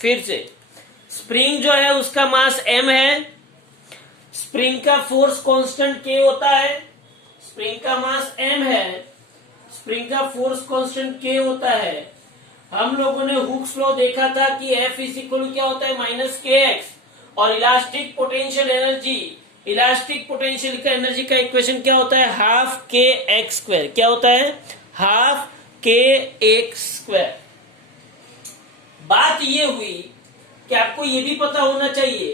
फिर से स्प्रिंग जो है उसका मास m है, स्प्रिंग का फोर्स कांस्टेंट k होता है, स्प्रिंग का मास m है, स्प्रिंग का फोर्स कांस्टेंट k होता है। हम लोगों ने हुक्स लॉ देखा था कि F इज इक्वल क्या होता है माइनस के एक्स, और elastic potential energy, elastic potential का एनर्जी का इक्वेशन क्या होता है हाफ के एक्स स्क्वायर, क्या होता है हाफ के एक्स स्क्वायर। बात ये हुई कि आपको ये भी पता होना चाहिए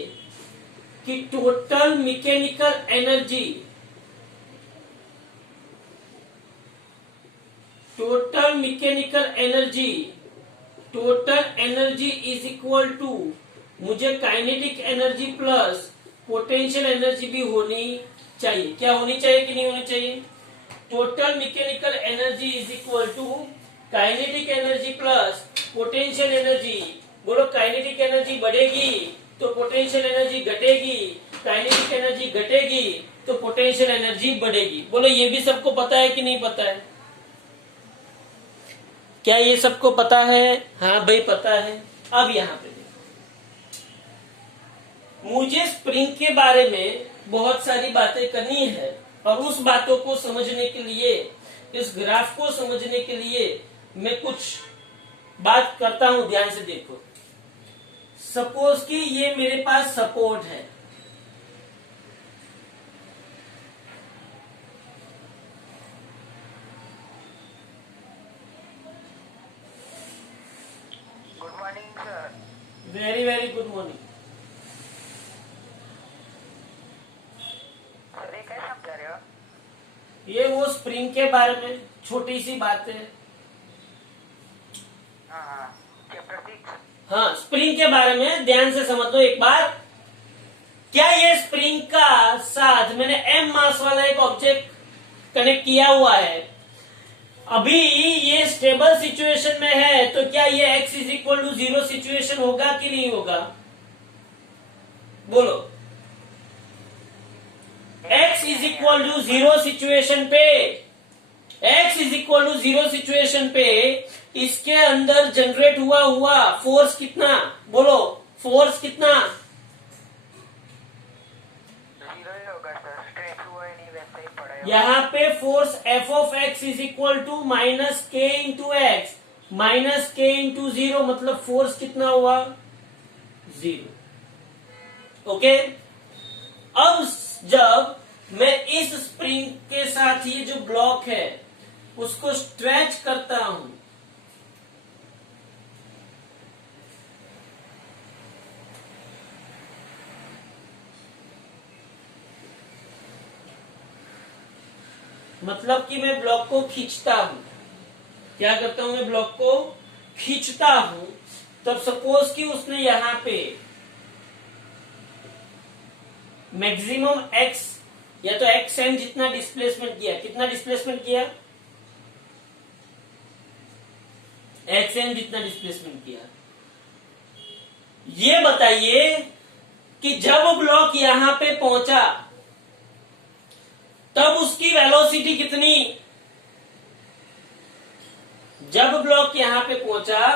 कि total mechanical energy, total mechanical energy, total energy is equal to, मुझे kinetic energy plus potential energy भी होनी चाहिए। क्या होनी चाहिए कि नहीं होनी चाहिए? Total mechanical energy is equal to kinetic energy plus potential energy. बोलो काइनेटिक एनर्जी बढ़ेगी तो पोटेंशियल एनर्जी घटेगी, काइनेटिक एनर्जी घटेगी तो पोटेंशियल एनर्जी बढ़ेगी। बोलो ये भी सबको पता है कि नहीं पता है? क्या ये सबको पता है? हाँ भाई पता है। अब यहां पे मुझे स्प्रिंग के बारे में बहुत सारी बातें करनी है, और उस बातों को समझने के लिए, इस ग्राफ को समझने के लिए मैं कुछ बात करता हूं, ध्यान से देखो। सपोज कि ये मेरे पास सपोर्ट है, good morning sir. Very very good morning. Sir ये क्या समझा रहे हो? ये वो स्प्रिंग के बारे में छोटी सी बात है। हाँ, चैप्टर 6। हाँ, स्प्रिंग के बारे में ध्यान से समझ लो एक बार। क्या ये स्प्रिंग का साथ मैंने m मास वाला एक ऑब्जेक्ट कनेक्ट किया हुआ है, अभी ये स्टेबल सिचुएशन में है, तो क्या ये x is equal to 0 situation होगा कि नहीं होगा? बोलो। x is equal to 0 situation पे, x is equal to 0 situation पे इसके अंदर जनरेट हुआ फोर्स कितना? बोलो फोर्स कितना? 0 ही होगा सर, स्ट्रेट हुआ ही नहीं, वैसे ही पड़ेगा। यहाँ पे force f of x is equal to minus k into x, minus k into 0, मतलब फोर्स कितना हुआ? 0। ओके। अब जब मैं इस स्प्रिंग के साथ ये जो ब्लॉक है उसको स्ट्रेच करता हूं, मतलब कि मैं ब्लॉक को खींचता हूं, क्या करता हूं मैं ब्लॉक को खींचता हूं, तब सपोज कि उसने यहां पे मैक्सिमम x या तो xn जितना डिस्प्लेसमेंट किया, कितना डिस्प्लेसमेंट किया? xn जितना डिस्प्लेसमेंट किया। ये बताइए कि जब ब्लॉक यहां पे पहुंचा तब उसकी वेलोसिटी कितनी? जब ब्लॉक यहां पे पहुंचा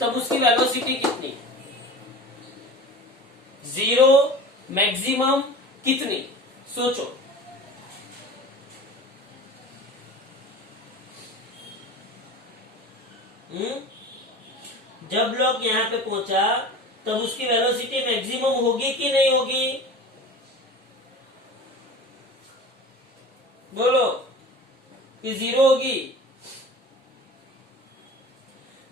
तब उसकी वेलोसिटी कितनी? 0, मैक्सिमम कितनी? सोचो। जब ब्लॉक यहां पे पहुंचा तब उसकी वेलोसिटी मैक्सिमम होगी कि नहीं होगी? बोलो कि 0 होगी।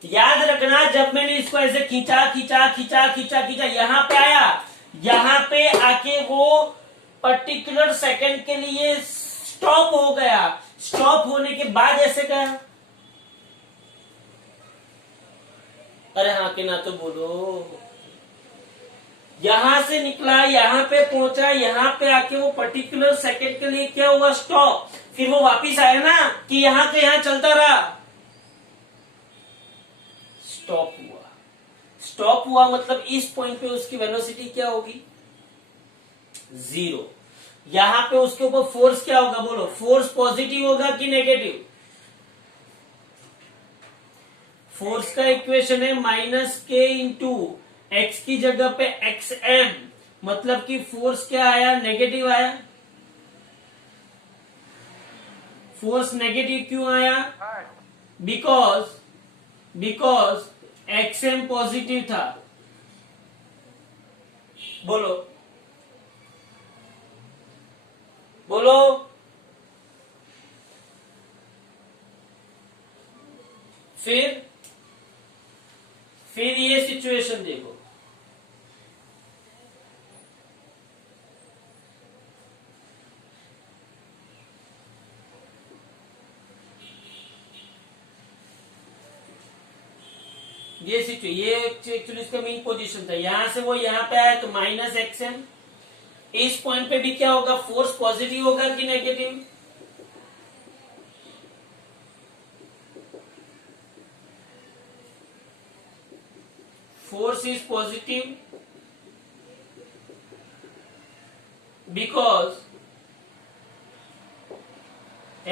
याद रखना, जब मैंने इसको ऐसे खींचा खींचा खींचा खींचा खींचा, यहां पे आया, यहां पे आके वो पर्टिकुलर सेकंड के लिए स्टॉप हो गया, स्टॉप होने के बाद ऐसे गया। अरे हाँ कि ना तो बोलो। यहां से निकला, यहां पे पहुंचा, यहां पे आके वो पर्टिकुलर सेकंड के लिए क्या हुआ? स्टॉप। फिर वो वापिस आया ना कि यहां से यहां चलता रहा, स्टॉप हुआ। स्टॉप हुआ मतलब इस पॉइंट पे उसकी वेलोसिटी क्या होगी? 0। यहां पे उसके ऊपर फोर्स क्या होगा? बोलो फोर्स पॉजिटिव होगा कि नेगेटिव? फोर्स का इक्वेशन है माइनस के इंटू x की जगह पे xm, मतलब कि फोर्स क्या आया, नेगेटिव आया। फोर्स नेगेटिव क्यों आया? हाँ बिकॉज xm पॉजिटिव था। बोलो बोलो। फिर ये सिचुएशन देखो, ये एक्चुअली इसका मेन पोजीशन था, यहां से वो यहां पे आया तो माइनस एक्सएम। इस पॉइंट पे भी क्या होगा, फोर्स पॉजिटिव होगा कि negative? Force is positive because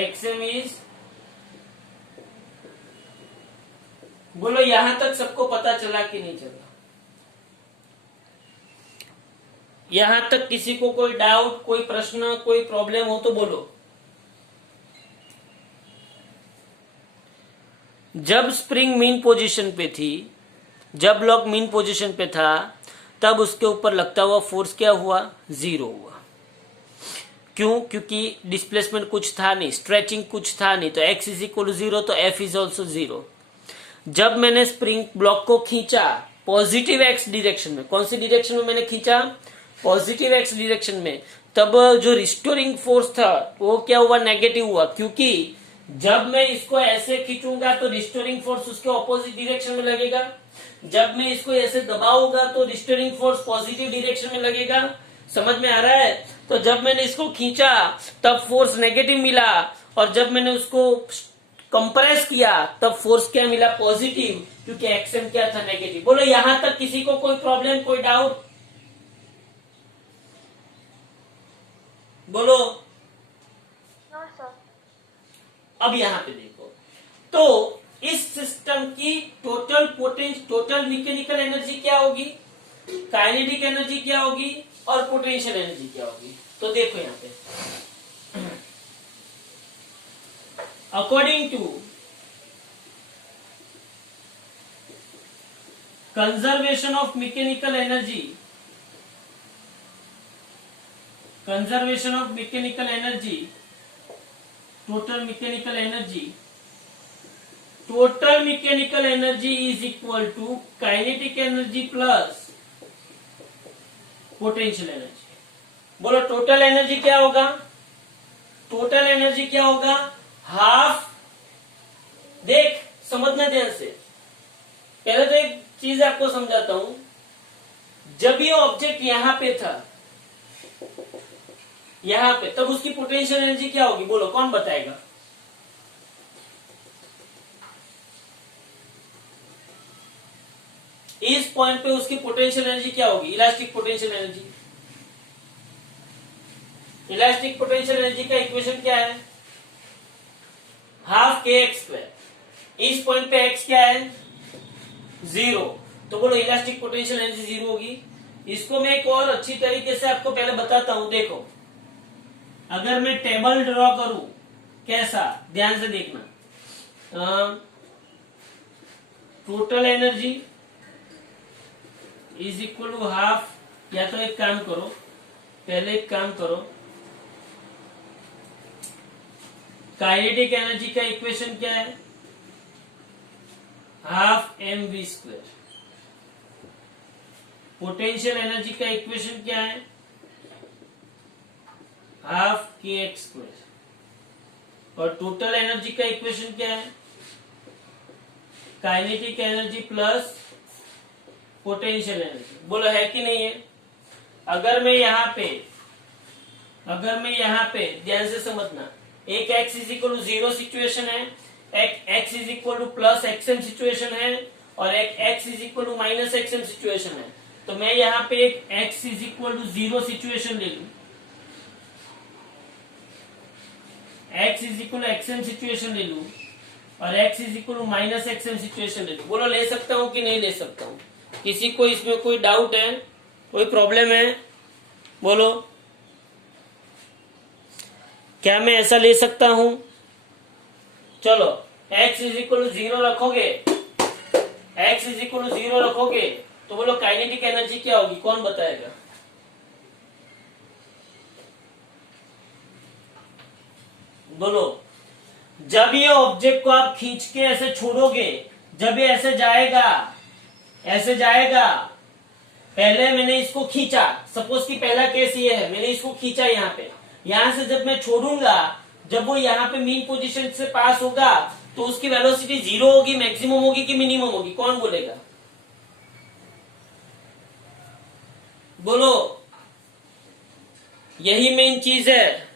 xm is, बोलो यहां तक सबको पता चला कि नहीं चला? यहां तक किसी को कोई डाउट, कोई प्रश्न, कोई प्रॉब्लम हो तो बोलो। जब स्प्रिंग मीन पोजीशन पे थी, जब लॉक मीन पोजीशन पे था, तब उसके ऊपर लगता हुआ फोर्स क्या हुआ, 0 हुआ। क्यों? क्योंकि डिस्प्लेसमेंट कुछ था नहीं, स्ट्रेचिंग कुछ था नहीं, तो x इज इक्वल टू 0, तो F इज ऑल्सो 0। जब मैंने स्प्रिंग ब्लॉक को खींचा पॉजिटिव x डायरेक्शन में, कौन सी डायरेक्शन में मैंने खींचा, पॉजिटिव x डायरेक्शन में, तब जो रिस्टोरिंग फोर्स था वो क्या हुआ, नेगेटिव हुआ। क्योंकि जब मैं इसको ऐसे खींचूंगा तो रिस्टोरिंग फोर्स उसके ऑपोजिट डायरेक्शन में लगेगा, जब मैं इसको ऐसे दबाऊंगा तो रिस्टोरिंग फोर्स पॉजिटिव डायरेक्शन में लगेगा। समझ में आ रहा है? तो जब मैंने इसको खींचा तब फोर्स नेगेटिव मिला, और जब मैंने उसको कंप्रेस किया तब फोर्स क्या मिला, पॉजिटिव, क्योंकि एक्सएम क्या था, नेगेटिव। बोलो यहां तक किसी को कोई प्रॉब्लम, कोई डाउट? बोलो। अब यहां पे देखो, तो इस सिस्टम की टोटल मैकेनिकल एनर्जी क्या होगी, काइनेटिक एनर्जी क्या होगी, और पोटेंशियल एनर्जी क्या होगी। तो देखो यहां पे, according to conservation of mechanical energy, total mechanical energy is equal to kinetic energy plus potential energy. बोलो टोटल एनर्जी क्या होगा, टोटल एनर्जी क्या होगा, हाफ। देख समझना ध्यान से, पहले तो एक चीज आपको समझाता हूं। जब ये ऑब्जेक्ट यहां पे था, यहां पे, तब उसकी पोटेंशियल एनर्जी क्या होगी, बोलो कौन बताएगा? इस पॉइंट पे उसकी पोटेंशियल एनर्जी क्या होगी, elastic potential energy. Elastic potential energy का इक्वेशन क्या है, हाफ के एक्स स्क्वायर। इस पॉइंट पे एक्स क्या है, 0, तो बोलो इलास्टिक पोटेंशियल एनर्जी 0 होगी। इसको मैं एक और अच्छी तरीके से आपको पहले बताता हूं। देखो, अगर मैं टेबल ड्रॉ करूं, कैसा, ध्यान से देखना। Total energy is equal to half, या तो एक काम करो, पहले एक काम करो, काइनेटिक एनर्जी का इक्वेशन क्या है, half m v square. Potential energy का इक्वेशन क्या है, हाफ के एक्स स्क्वायर। और टोटल एनर्जी का इक्वेशन क्या है, kinetic energy plus potential energy. बोलो है कि नहीं है? अगर मैं यहां पे ध्यान से समझना, एक x is equal to 0 situation है, एक x is equal to plus x m situation है, और एक x is equal to minus x m situation है। तो मैं यहां पे एक x is equal to 0 situation ले लू, x is equal to x m situation ले लू, और x is equal to minus x m situation ले लू। बोलो ले सकता हूं कि नहीं ले सकता हूं? किसी को इसमें कोई डाउट है, कोई प्रॉब्लम है? बोलो। क्या मैं ऐसा ले सकता हूं? चलो x इज इक्वल टू 0 रखोगे, x इज इक्वल टू 0 रखोगे तो बोलो काइनेटिक एनर्जी क्या होगी? कौन बताएगा? बोलो। जब ये ऑब्जेक्ट को आप खींच के ऐसे छोड़ोगे, जब ये ऐसे जाएगा, ऐसे जाएगा, पहले मैंने इसको खींचा, सपोज कि पहला केस ये है, मैंने इसको खींचा यहाँ पे, यहां से जब मैं छोड़ूंगा, जब वो यहाँ पे मीन पोजीशन से पास होगा तो उसकी वेलोसिटी 0 होगी, मैक्सिमम होगी कि मिनिमम होगी? कौन बोलेगा? बोलो। यही मेन चीज है।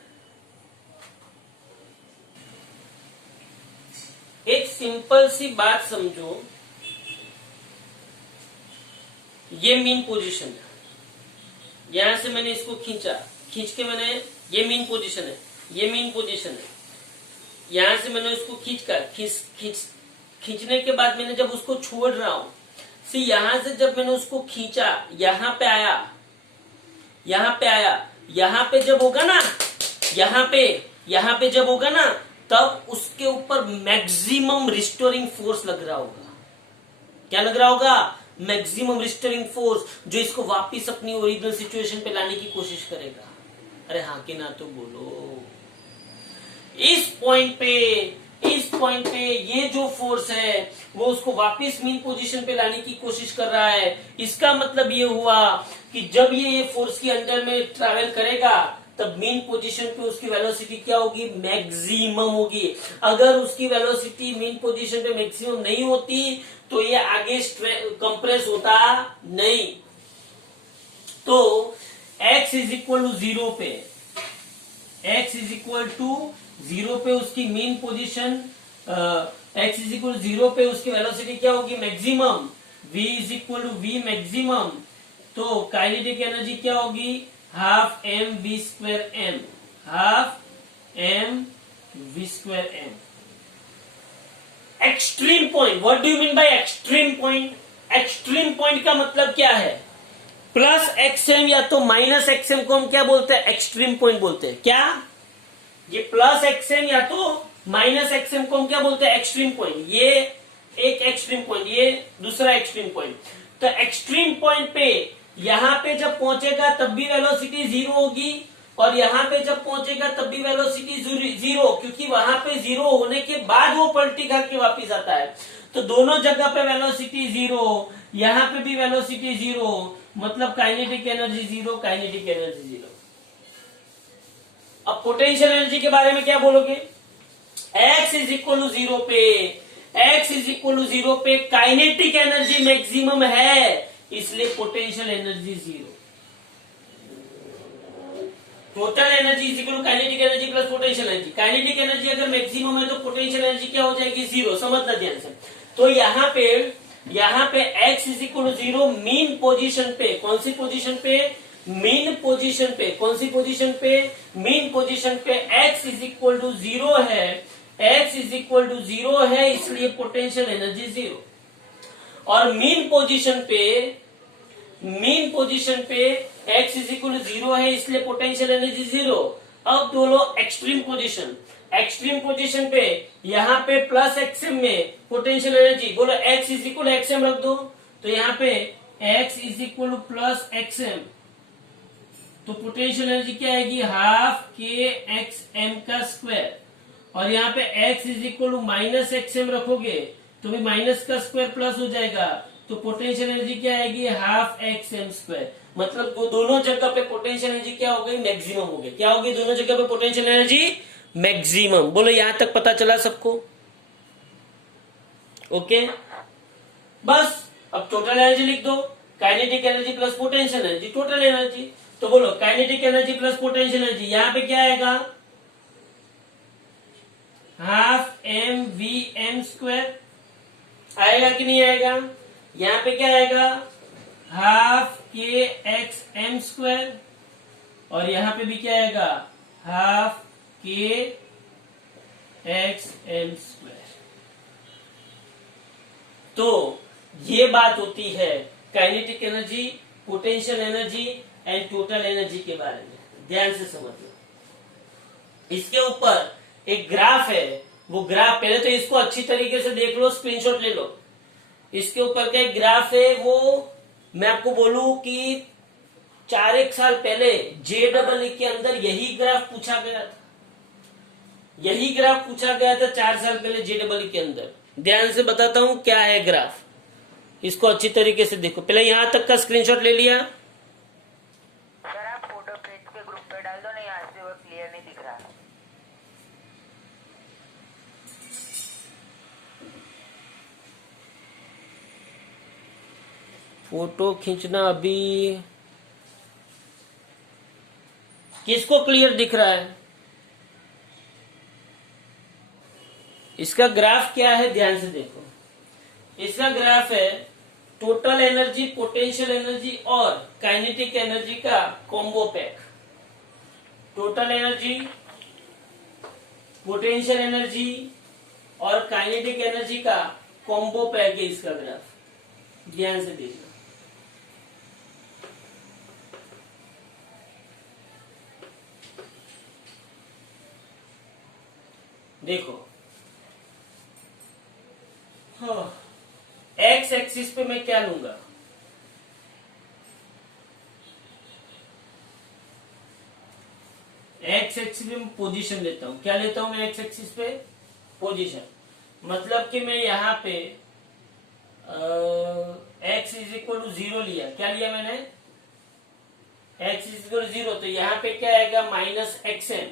एक सिंपल सी बात समझो, ये मीन पोजीशन है, यहां से मैंने इसको खींचा, खींच के मैंने, ये मीन पोजीशन है, ये मीन पोजीशन है, यहां से मैंने इसको खींचने के बाद मैंने जब उसको छोड़ रहा हूं, यहां से जब मैंने उसको खींचा, यहां पे आया, यहां पे आया, यहां पे जब होगा ना, यहां पे जब होगा ना, तब उसके ऊपर मैक्सिमम रिस्टोरिंग फोर्स लग रहा होगा। क्या लग रहा होगा? मैक्सिमम रिस्टोरिंग फोर्स, जो इसको वापस अपनी ओरिजिनल सिचुएशन पे लाने की कोशिश करेगा। अरे हाँ कि ना तो बोलो। इस पॉइंट पे ये जो फोर्स है वो उसको वापस मीन पोजीशन पे लाने की कोशिश कर रहा है। इसका मतलब ये हुआ कि जब ये फोर्स के अंडर में ट्रैवल करेगा तब मीन पोजीशन पे उसकी वेलोसिटी क्या होगी? मैक्सिमम होगी। अगर उसकी वेलोसिटी मीन पोजीशन पे मैक्सिमम नहीं होती तो ये आगे कंप्रेस होता नहीं। तो x इज इक्वल टू 0 पे, x इज इक्वल टू 0 पे उसकी mean position, x is equal to 0 पे उसकी वेलोसिटी क्या होगी? Maximum. v is equal to v maximum. तो काइनेटिक एनर्जी क्या होगी? Half m v square m, half m v square m. Extreme point, what do you mean by extreme point? Extreme point का मतलब क्या है? Plus XM या तो minus XM को हम क्या बोलते हैं? एक्सट्रीम पॉइंट बोलते हैं। क्या? ये प्लस एक्सएम या तो माइनस एक्सएम को हम क्या बोलते हैं? Extreme point. ये एक एक्सट्रीम पॉइंट, ये दूसरा एक्सट्रीम पॉइंट। तो एक्सट्रीम पॉइंट पे यहां पे जब पहुंचेगा तब भी वेलोसिटी 0 होगी, और यहां पे जब पहुंचेगा तब भी वेलोसिटी 0, क्योंकि वहां पे 0 होने के बाद वो पलटी खा के वापिस आता है। तो दोनों जगह पे वेलोसिटी 0, यहां पे भी वेलोसिटी 0, मतलब काइनेटिक एनर्जी 0, काइनेटिक एनर्जी 0। अब पोटेंशियल एनर्जी के बारे में क्या बोलोगे? x इज इक्वल टू 0 पे, x इज इक्वल टू 0 पे काइनेटिक एनर्जी मैक्सिमम है, इसलिए potential energy 0। Total energy is equal to kinetic energy plus potential energy. Kinetic energy अगर मैक्सिमम है तो पोटेंशियल एनर्जी क्या हो जाएगी? 0। समझना ध्यान से। तो यहाँ पे x is equal to 0 mean position पे, कौन सी पोजीशन पे? मीन पोजीशन पे। कौन सी पोजीशन पे? मीन पोजीशन पे x इज इक्वल टू 0 है, x इज इक्वल टू 0 है, इसलिए पोटेंशियल एनर्जी 0। और मीन पोजीशन पे x इज इक्वल टू 0 है, इसलिए पोटेंशियल एनर्जी 0। अब बोलो एक्सट्रीम पोजीशन पे यहाँ पे प्लस एक्सएम में पोटेंशियल एनर्जी, बोलो x इज इक्वल एक्सएम रख दो, तो यहाँ पे x is equal to plus XM, तो पोटेंशियल एनर्जी क्या आएगी? हाफ के एक्स एम का स्क्वायर। और यहाँ पे x is equal to minus x m रखोगे तो भी माइनस का स्क्वायर प्लस हो जाएगा, तो पोटेंशियल एनर्जी क्या आएगी? Half x m square. मतलब दोनों जगह पे पोटेंशियल एनर्जी क्या हो गई? मैक्सिमम हो गई। क्या होगी दोनों जगह पे पोटेंशियल एनर्जी? मैक्सिमम। बोलो यहां तक पता चला सबको? ओके, बस अब टोटल एनर्जी लिख दो, kinetic energy plus potential energy, total energy. तो बोलो kinetic energy plus potential energy, यहां पे क्या आएगा? Half m v m square आएगा कि नहीं आएगा? यहां पे क्या आएगा? Half k x m square, और यहां पे भी क्या आएगा? Half k x m square. तो ये बात होती है kinetic energy, potential energy and total energy के बारे में। ध्यान से समझो। इसके ऊपर एक ग्राफ है, वो ग्राफ पहले तो इसको अच्छी तरीके से देख लो, स्क्रीनशॉट ले लो। इसके ऊपर का एक ग्राफ है, वो मैं आपको बोलूं कि 4-1 साल पहले JEE के अंदर यही ग्राफ पूछा गया था। यही ग्राफ पूछा गया था 4 साल पहले JEE के अंदर। ध्यान से बताता हूं क्या है ग्राफ, इसको अच्छी तरीके से देखो। पहले यहां तक का स्क्रीनशॉट ले लिया। सर आप फोटो पेज के ग्रुप पे डाल दो ना, यहाँ से वो क्लियर नहीं दिख रहा। फोटो खींचना अभी किसको क्लियर दिख रहा है? इसका ग्राफ क्या है, ध्यान से देखो। इसका ग्राफ है टोटल एनर्जी, पोटेंशियल एनर्जी और काइनेटिक एनर्जी का combo pack. Total energy, potential energy और काइनेटिक एनर्जी का कॉम्बो पैक है इसका ग्राफ। ध्यान से देखो। देखो, एक्स एक्सिस पे मैं क्या लूंगा? एक्स एक्सिस पे मैं पोजीशन लेता हूं। क्या लेता हूं मैं एक्स एक्सिस पे? पोजीशन। मतलब कि मैं यहां पे एक्स इज इक्वल टू 0 लिया। क्या लिया मैंने? X is equal to 0। तो यहां पे क्या आएगा? -xm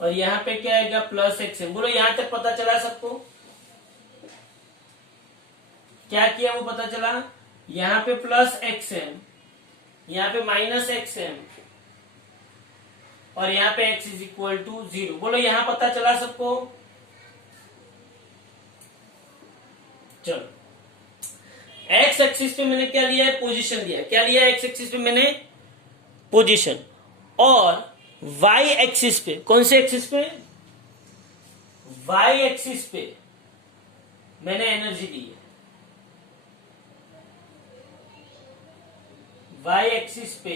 और यहाँ पे क्या आएगा? +xm। बोलो यहां तक पता चला सबको? क्या किया वो पता चला? यहाँ पे +xm, यहाँ पे -xm और यहाँ पे x इज इक्वल टू 0। बोलो यहां पता चला सबको? चलो, x एक्सिस पे मैंने क्या लिया है? पोजीशन लिया। क्या लिया है? x एक्सिस पे मैंने पोजीशन। और y एक्सिस पे, कौन से एक्सिस पे? y एक्सिस पे मैंने एनर्जी दी है। y एक्सिस पे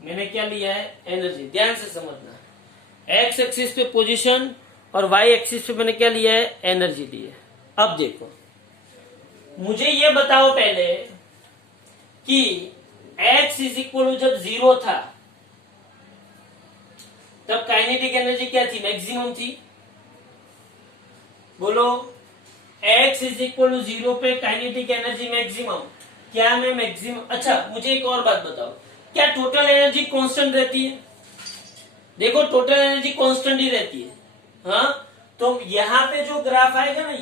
मैंने क्या लिया है? एनर्जी। ध्यान से समझना। x एक्सिस पे पोजीशन और y एक्सिस पे मैंने क्या लिया है? एनर्जी दी है। अब देखो, मुझे ये बताओ पहले कि x इज इक्वल जब 0 था तब काइनेटिक एनर्जी क्या थी? मैक्सिमम थी। बोलो, x इज इक्वल टू 0 पे काइनेटिक एनर्जी मैक्सिमम। क्या मैं मैक्सिमम? अच्छा, मुझे एक और बात बताओ, क्या टोटल एनर्जी कांस्टेंट रहती है? देखो, टोटल एनर्जी कांस्टेंट ही रहती है। हाँ, तो यहां पे जो ग्राफ आएगा ना,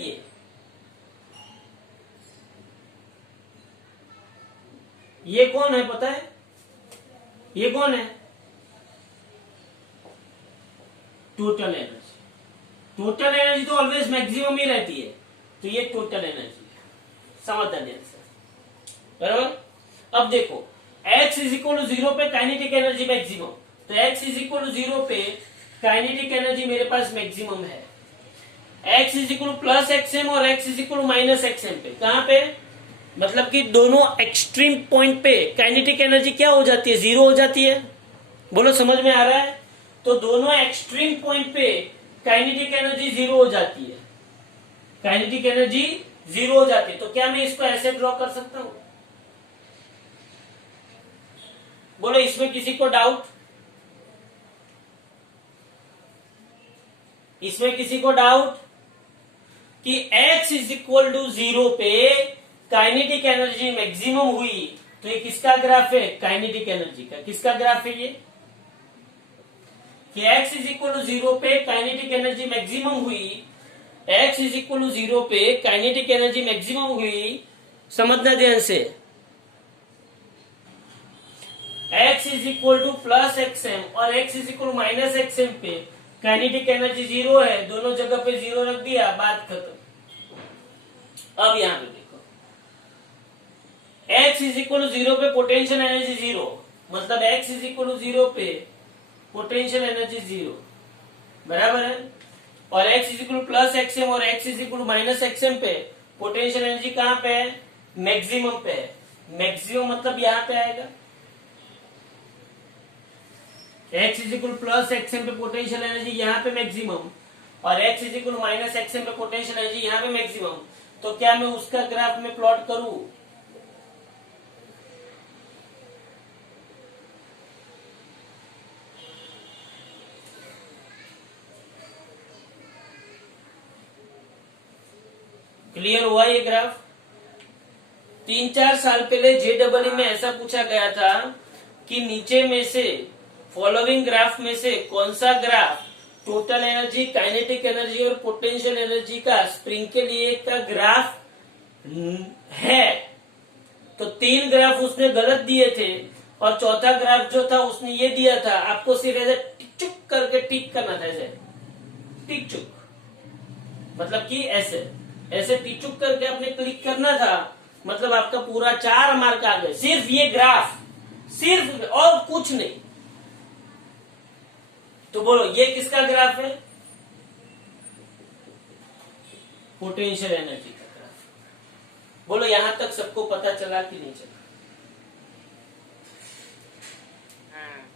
ये कौन है पता है? ये कौन है? Total energy. टोटल एनर्जी तो ऑलवेज मैक्सिमम ही रहती है, तो ये टोटल एनर्जी है। समझना ध्यान से, बराबर। अब देखो, x इज इक्वल टू 0 पे काइनेटिक एनर्जी मैक्सिमम, तो x इज इक्वल टू 0 पे काइनेटिक एनर्जी मेरे पास मैक्सिमम है। x is equal to +xm और x is equal to -xm पे, कहां पे? मतलब कि दोनों एक्सट्रीम पॉइंट पे काइनेटिक एनर्जी क्या हो जाती है? 0 हो जाती है। बोलो, समझ में आ रहा है? तो दोनों एक्सट्रीम पॉइंट पे काइनेटिक एनर्जी 0 हो जाती है। काइनेटिक एनर्जी 0 हो जाती है। तो क्या मैं इसको ऐसे ड्रॉ कर सकता हूं? बोलो, इसमें किसी को डाउट? इसमें किसी को डाउट कि x इज इक्वल टू 0 पे काइनेटिक एनर्जी मैक्सिमम हुई, तो ये किसका ग्राफ है? काइनेटिक एनर्जी का। किसका ग्राफ है ये? कि x इज इक्वल टू 0 पे काइनेटिक एनर्जी मैक्सिमम हुई। x इज इक्वल टू 0 पे काइनेटिक एनर्जी मैक्सिमम हुई। समझना ध्यान से। x is equal to +xm और x is equal to -xm पे काइनेटिक एनर्जी 0 है। दोनों जगह पे 0 रख दिया, बात खत्म। अब यहां पे देखो, x इज इक्वल टू 0 पे पोटेंशियल एनर्जी 0, मतलब x इज इक्वल टू 0 पे पोटेंशियल एनर्जी 0, बराबर है। और x is equal to +xm और x is equal to -xm पे पोटेंशियल एनर्जी कहां पे है? मैक्सिमम पे है। मैक्सिमम मतलब यहाँ पे आएगा x is equal plus XM पे पोटेंशियल एनर्जी यहाँ पे मैक्सिमम, और x is equal minus XM पे पोटेंशियल एनर्जी यहाँ पे मैक्सिमम। तो क्या मैं उसका ग्राफ में प्लॉट करूं? क्लियर हुआ ये ग्राफ? 3-4 साल पहले जेडब्ल्यू में ऐसा पूछा गया था कि नीचे में से फॉलोइंग ग्राफ में से कौन सा graph total energy, kinetic energy और पोटेंशियल एनर्जी का स्प्रिंग के लिए का ग्राफ है। तो 3 ग्राफ उसने गलत दिए थे और चौथा ग्राफ जो था उसने ये दिया था, आपको सिर्फ ऐसे टिक चुक करके टिक करना था, ऐसे टिक चुक मतलब कि ऐसे ऐसे टिक चुक करके आपने क्लिक करना था, मतलब आपका पूरा 4 मार्क आ गए। सिर्फ ये ग्राफ, सिर्फ, और कुछ नहीं। तो बोलो ये किसका ग्राफ है? पोटेंशियल एनर्जी का ग्राफ। बोलो यहां तक सबको पता चला कि नहीं चला?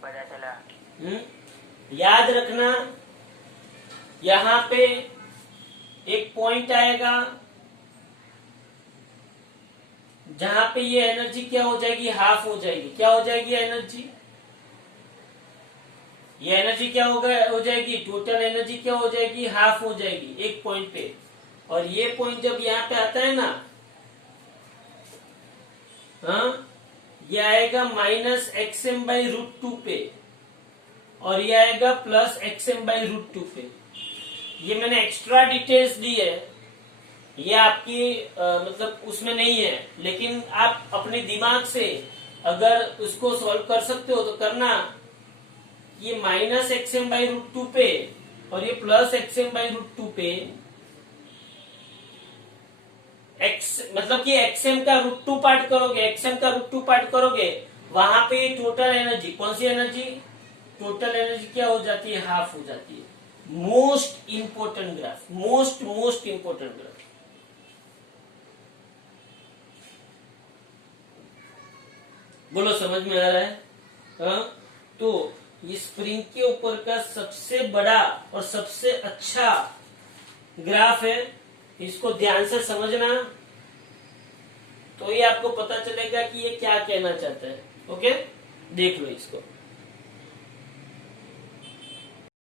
पता चला। याद रखना, यहां पे एक पॉइंट आएगा जहां पे ये एनर्जी क्या हो जाएगी, हाफ हो जाएगी। क्या हो जाएगी एनर्जी? ये एनर्जी क्या हो जाएगी, टोटल एनर्जी क्या हो जाएगी, हाफ हो जाएगी एक पॉइंट पे। और ये पॉइंट जब यहाँ पे आता है ना, हाँ, ये आएगा माइनस एक्सएम बाई रूट 2 पे, और ये आएगा प्लस एक्सएम बाई रूट 2 पे। ये मैंने एक्स्ट्रा डिटेल्स दी है, ये आपकी मतलब उसमें नहीं है, लेकिन आप अपने दिमाग से अगर उसको सॉल्व कर सकते हो तो करना। ये माइनस एक्सएम बाई रूट 2 पे और ये प्लस एक्सएम बाई रूट 2 पे, एक्स मतलब कि एक्सएम का रूट 2 पार्ट करोगे, एक्सएम का रूट 2 पार्ट करोगे, वहां पे टोटल एनर्जी, कौन सी एनर्जी, टोटल एनर्जी क्या हो जाती है, हाफ हो जाती है। Most important graph, most important graph. बोलो समझ में आ रहा है? हाँ? तो ये स्प्रिंग के ऊपर का सबसे बड़ा और सबसे अच्छा ग्राफ है, इसको ध्यान से समझना, तो ये आपको पता चलेगा कि ये क्या कहना चाहता है। ओके, देख लो इसको।